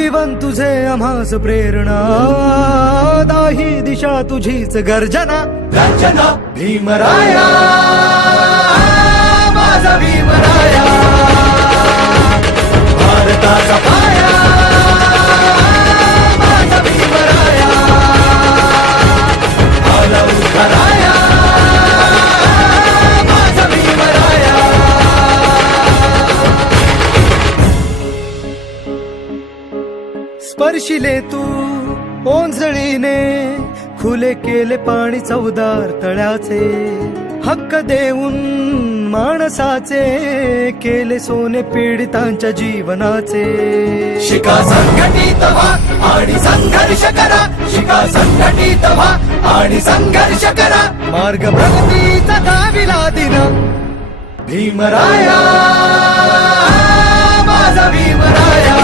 जीवन तुझे प्रेरणा दाही दिशा तुझीच गर्जना गर्जना भीमराया परशिले तू ओंजळीने खुले केले पाणी चौदार तळ्याचे हक्क देऊन माणसाचे केले सोने पीडितांच्या जीवनाचे व्हा आणि संघर्ष करा शिका व्हा आणि संघर्ष करा मार्ग प्रगतीचा दाविला दिना भीमराया